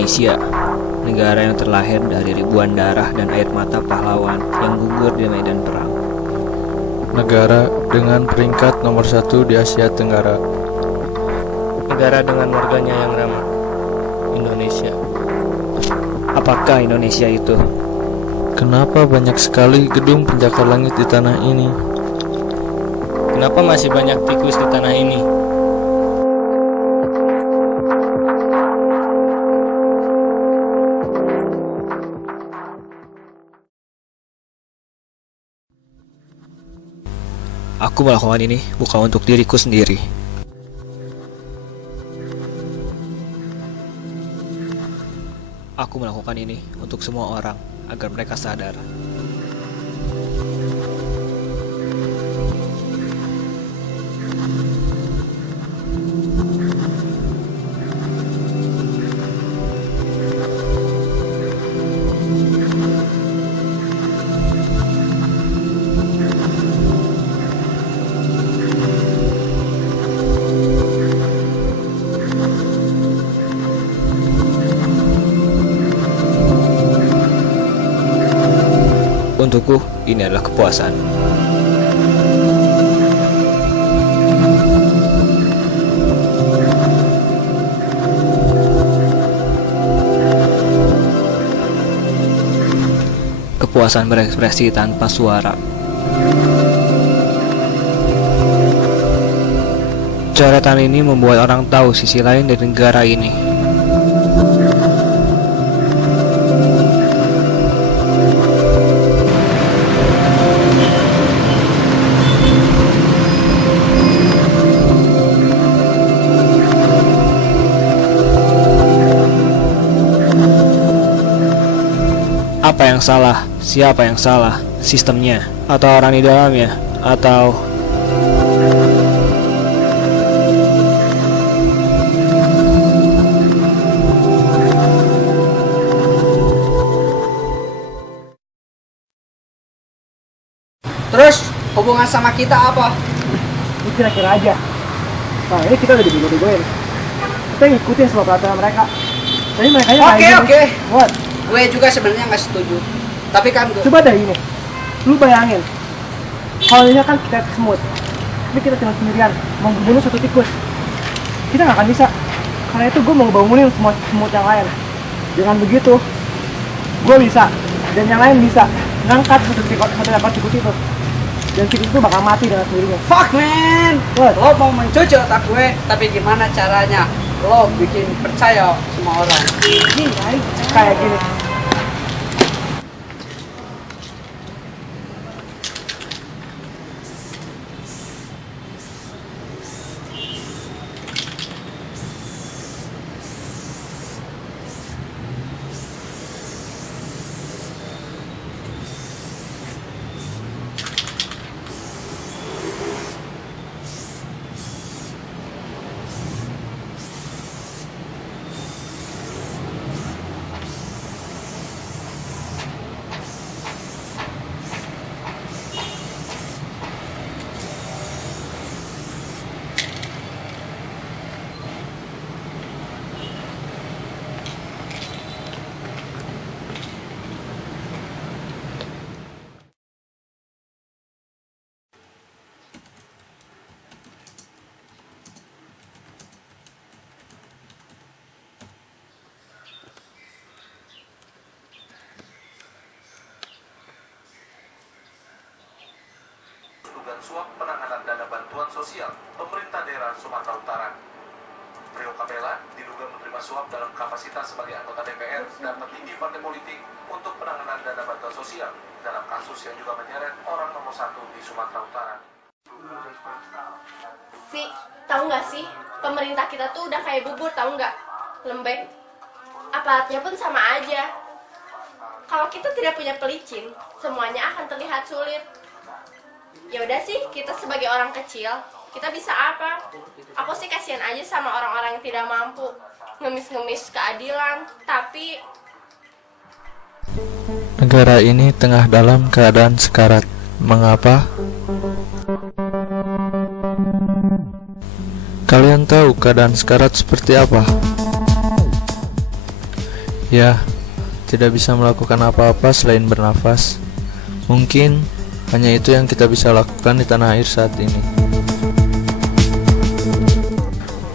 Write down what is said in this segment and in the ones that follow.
Indonesia, negara yang terlahir dari ribuan darah dan air mata pahlawan yang gugur di medan perang. Negara dengan peringkat nomor 1 di Asia Tenggara. Negara dengan warganya yang ramah, Indonesia. Apakah Indonesia itu? Kenapa banyak sekali gedung pencakar langit di tanah ini? Kenapa masih banyak tikus di tanah ini? Aku melakukan ini bukan untuk diriku sendiri. Aku melakukan ini untuk semua orang agar mereka sadar. Untukku, ini adalah kepuasan. Kepuasan berekspresi tanpa suara. Coretan ini membuat orang tahu sisi lain dari negara ini. Apa yang salah? Siapa yang salah? Sistemnya? Atau orang di dalamnya? Atau... Terus hubungan sama kita apa? Ini kira-kira aja. Nah ini kita udah dibego-begoin. Kita ngikutin semua peraturan mereka. Tapi mereka Oke. What? Gue juga sebenarnya nggak setuju. Tapi kan gue... Coba deh ini. Lu bayangin. Kalau ini kan kita semut. Tapi kita cuma sendirian. Mau ngebunuh satu tikus. Kita nggak akan bisa. Karena itu gue mau ngebangunin semua semut yang lain. Dengan begitu, gue bisa. Dan yang lain bisa. Ngangkat satu ekor tikus itu. Dan tikus itu bakal mati dengan sendirinya. Fuck man! What? Lo mau mencuci otak gue, tapi gimana caranya? Lo bikin percaya semua orang. Kayak gini. Dugaan suap penanganan dana bantuan sosial pemerintah daerah Sumatera Utara. Rio Capella diduga menerima suap dalam kapasitas sebagai anggota DPR dan petinggi partai politik untuk penanganan dana bantuan sosial dalam kasus yang juga menyeret orang nomor 1 di Sumatera Utara. Tahu nggak sih, pemerintah kita tuh udah kayak bubur, tahu nggak? Lembek. Aparatnya pun sama aja. Kalau kita tidak punya pelicin, semuanya akan terlihat sulit. Ya udah sih, kita sebagai orang kecil, kita bisa apa? Aku sih kasihan aja sama orang-orang yang tidak mampu, ngemis-ngemis keadilan, tapi Negara ini tengah dalam keadaan sekarat. Mengapa? Kalian tahu keadaan sekarat seperti apa? Ya, tidak bisa melakukan apa-apa selain bernafas. Mungkin hanya itu yang kita bisa lakukan di tanah air saat ini.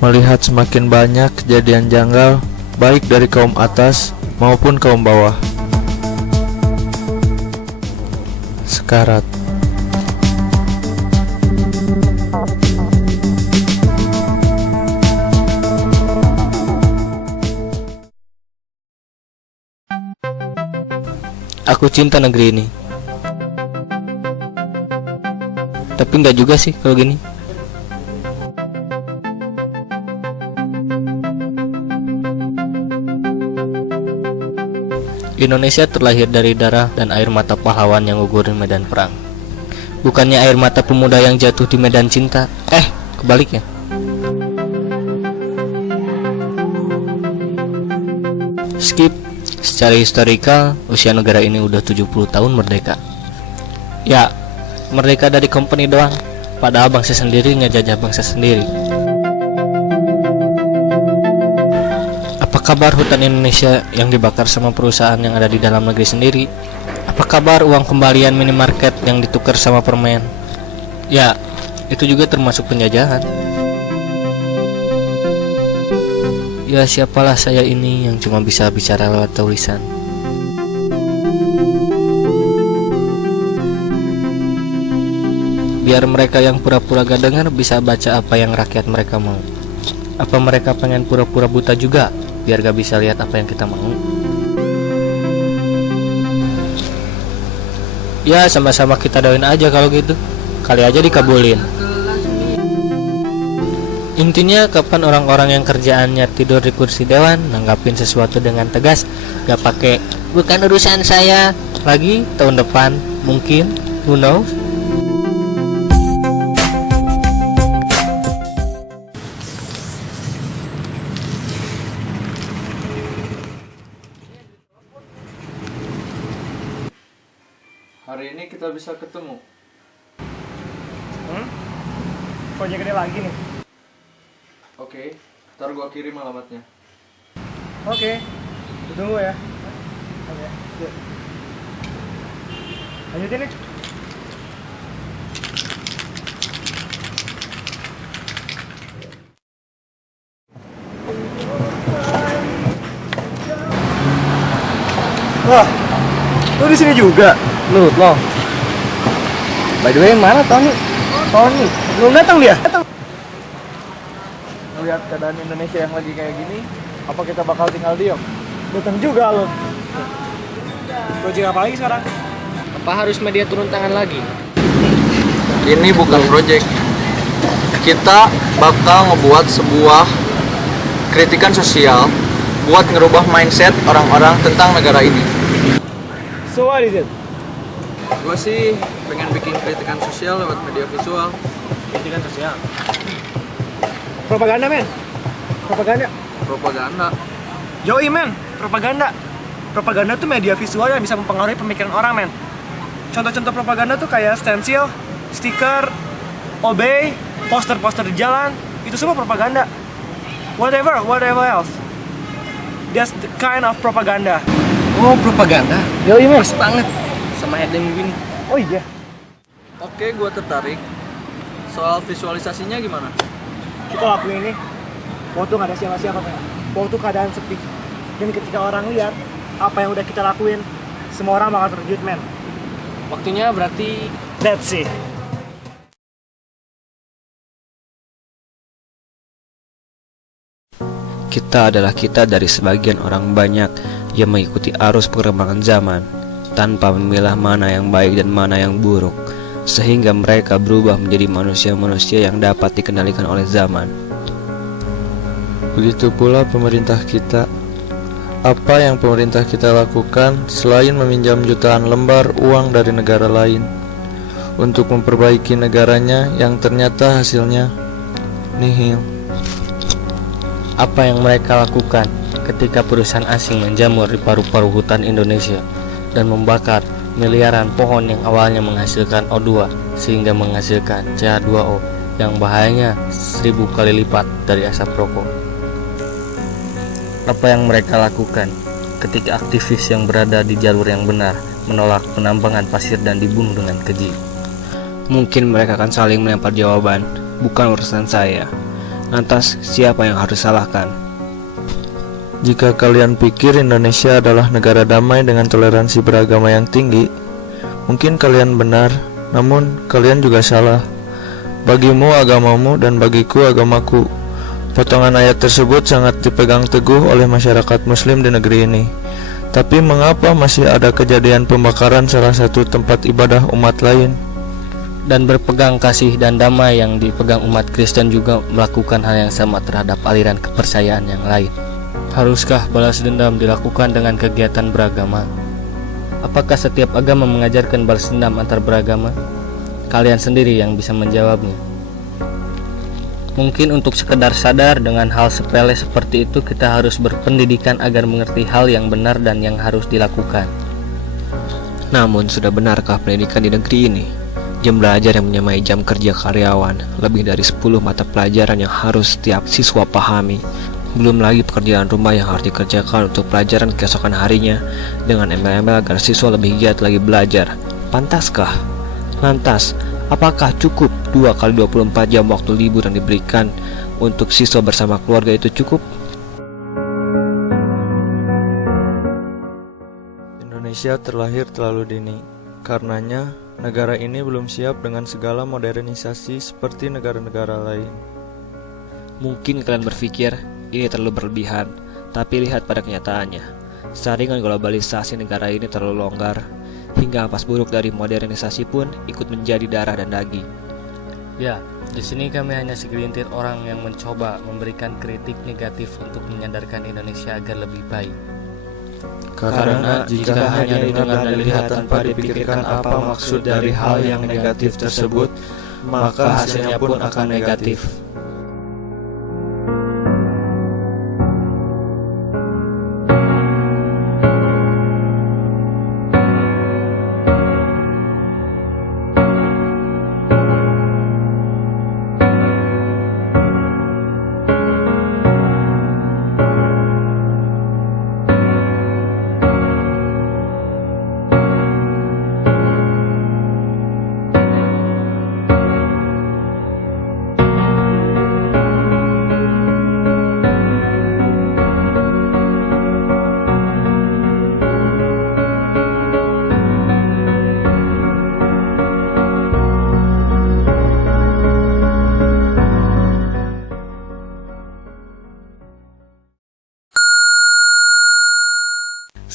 Melihat semakin banyak kejadian janggal, baik dari kaum atas maupun kaum bawah. Sekarat. Aku cinta negeri ini. Tapi nggak juga sih kalau gini. Indonesia terlahir dari darah dan air mata pahlawan yang gugur di medan perang. Bukannya air mata pemuda yang jatuh di medan cinta. Kebaliknya. Skip. Secara historikal, usia negara ini udah 70 tahun merdeka. Ya, merdeka dari company doang. Padahal bangsa sendiri ngejajah bangsa sendiri. Apa kabar hutan Indonesia yang dibakar sama perusahaan yang ada di dalam negeri sendiri? Apa kabar uang kembalian minimarket yang ditukar sama permen? Ya, itu juga termasuk penjajahan. Ya, siapalah saya ini yang cuma bisa bicara lewat tulisan. Biar mereka yang pura-pura gak dengar bisa baca apa yang rakyat mereka mau. Apa mereka pengen pura-pura buta juga biar gak bisa lihat apa yang kita mau? Ya, sama-sama kita doain aja kalau gitu. Kali aja dikabulin. Intinya, kapan orang-orang yang kerjaannya tidur di kursi dewan nanggapin sesuatu dengan tegas, gak pakai bukan urusan saya lagi tahun depan, mungkin, who knows. Hari ini kita bisa ketemu. Proyek gede lagi nih. Oke, ntar gua kirim alamatnya. Oke, tunggu ya. Oke, yuk. Lanjutin nih. Wah, lu di sini juga? Lu, loh. By the way, mana Tony? Tony, belum datang dia? Lihat keadaan Indonesia yang lagi kayak gini, apa kita bakal tinggal diam? Datang juga lo. Project apa lagi sekarang? Apa harus media turun tangan lagi? Ini bukan project. Kita bakal ngebuat sebuah kritikan sosial buat ngerubah mindset orang-orang tentang negara ini. So what is it? Gua sih pengen bikin kritikan sosial lewat media visual. Kritikan sosial. Propaganda, men. Propaganda. Propaganda. Yoi, men. Propaganda. Propaganda tuh media visual yang bisa mempengaruhi pemikiran orang, men. Contoh-contoh propaganda tuh kayak stensil, stiker, obey, poster-poster di jalan. Itu semua propaganda. Whatever else. That's the kind of propaganda. Oh, propaganda. Yoi, men. Pas banget sama heading gini. Oh iya. Oke, gua tertarik. Soal visualisasinya gimana? Kita lakuin ini waktu nggak ada siapa-siapa, men. Waktu keadaan sepi. Dan ketika orang lihat apa yang udah kita lakuin, semua orang bakal terkejut, men. Waktunya berarti That's it. Kita adalah kita dari sebagian orang banyak yang mengikuti arus perkembangan zaman tanpa memilah mana yang baik dan mana yang buruk, sehingga mereka berubah menjadi manusia-manusia yang dapat dikendalikan oleh zaman. Begitu pula pemerintah kita. Apa yang pemerintah kita lakukan selain meminjam jutaan lembar uang dari negara lain untuk memperbaiki negaranya yang ternyata hasilnya nihil. apa yang mereka lakukan ketika perusahaan asing menjamur di paru-paru hutan Indonesia dan membakar miliaran pohon yang awalnya menghasilkan O2 sehingga menghasilkan CH2O yang bahayanya 1000 kali lipat dari asap rokok. Apa yang mereka lakukan ketika aktivis yang berada di jalur yang benar menolak penambangan pasir dan dibunuh dengan keji. Mungkin mereka akan saling melempar jawaban, bukan urusan saya. Lantas, siapa yang harus salahkan? Jika kalian pikir Indonesia adalah negara damai dengan toleransi beragama yang tinggi, mungkin kalian benar, namun kalian juga salah. Bagimu agamamu dan bagiku agamaku. Potongan ayat tersebut sangat dipegang teguh oleh masyarakat muslim di negeri ini. Tapi mengapa masih ada kejadian pembakaran salah satu tempat ibadah umat lain? Dan berpegang kasih dan damai yang dipegang umat Kristen juga melakukan hal yang sama terhadap aliran kepercayaan yang lain. Haruskah balas dendam dilakukan dengan kegiatan beragama? Apakah setiap agama mengajarkan balas dendam antar beragama? Kalian sendiri yang bisa menjawabnya. Mungkin untuk sekedar sadar dengan hal sepele seperti itu kita harus berpendidikan agar mengerti hal yang benar dan yang harus dilakukan. Namun sudah benarkah pendidikan di negeri ini? Jam belajar yang menyamai jam kerja karyawan, lebih dari 10 mata pelajaran yang harus setiap siswa pahami. Belum lagi pekerjaan rumah yang harus dikerjakan untuk pelajaran keesokan harinya dengan embel-embel agar siswa lebih giat lagi belajar. Pantaskah? Lantas, apakah cukup 2 kali 24 jam waktu libur yang diberikan untuk siswa bersama keluarga itu cukup? Indonesia terlahir terlalu dini. Karenanya, negara ini belum siap dengan segala modernisasi seperti negara-negara lain. Mungkin kalian berpikir ini terlalu berlebihan, tapi lihat pada kenyataannya. Saringan globalisasi negara ini terlalu longgar, hingga ampas buruk dari modernisasi pun ikut menjadi darah dan daging. Ya, di sini kami hanya segelintir orang yang mencoba memberikan kritik negatif untuk menyadarkan Indonesia agar lebih baik. Karena jika hanya didengar dan dilihat tanpa dipikirkan apa maksud dari hal yang negatif tersebut, maka hasilnya pun akan negatif.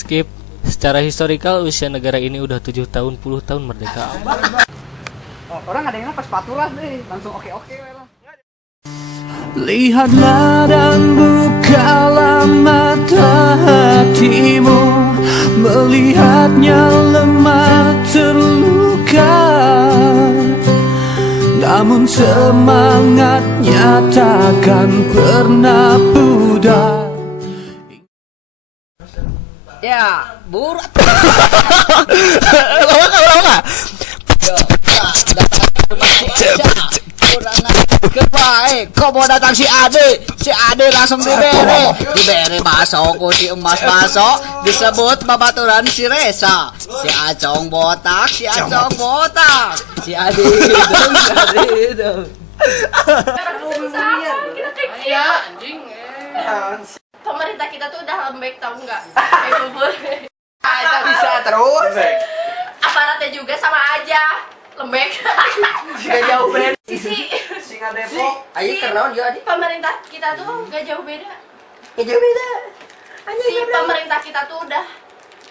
Skip. Secara historikal usia negara ini udah 7 tahun 10 tahun merdeka. Orang ada yang pas patulah deh, langsung oke lah. Lihatlah dan bukalah mata hatimu, melihatnya lemah terluka, namun semangatnya takkan pernah pudar. Ya, burat. Kebaik, kok mau datang si Ade langsung dibere masuk ku si emas masuk, disebut babaturan si Resa, si Acong botak, si Ade itu. Kita kecil. Anjing. Pemerintah kita tuh udah lembek, tahu nggak? Kayak bubur. Kita bisa terus. Aparatnya juga sama aja, lembek. Gak jauh beda. Singa Depok. Ayo kenaon yo Adi. Pemerintah kita tuh gak jauh beda. Si pemerintah kita tuh udah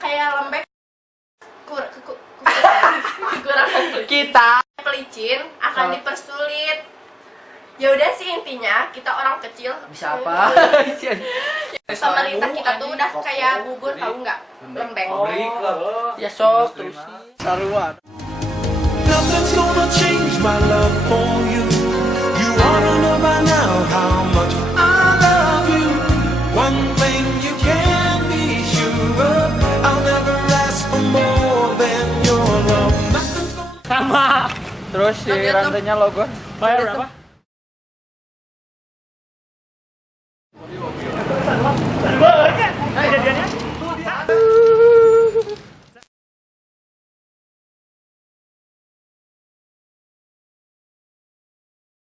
kayak lembek. Kurang Kita pelicin akan dipersulit. Ya udah sih, intinya kita orang kecil. bisa apa? Pemerintah kita tuh udah kayak bubur, tahu nggak? Lembek. Ya sok terus. Saruan. Nothing's gonna change my love for you. You ought to know by now how much I love you. One thing you can be sure of, I'll never ask for more than your love. Sama. Terus si rantainya logo. Bayar berapa?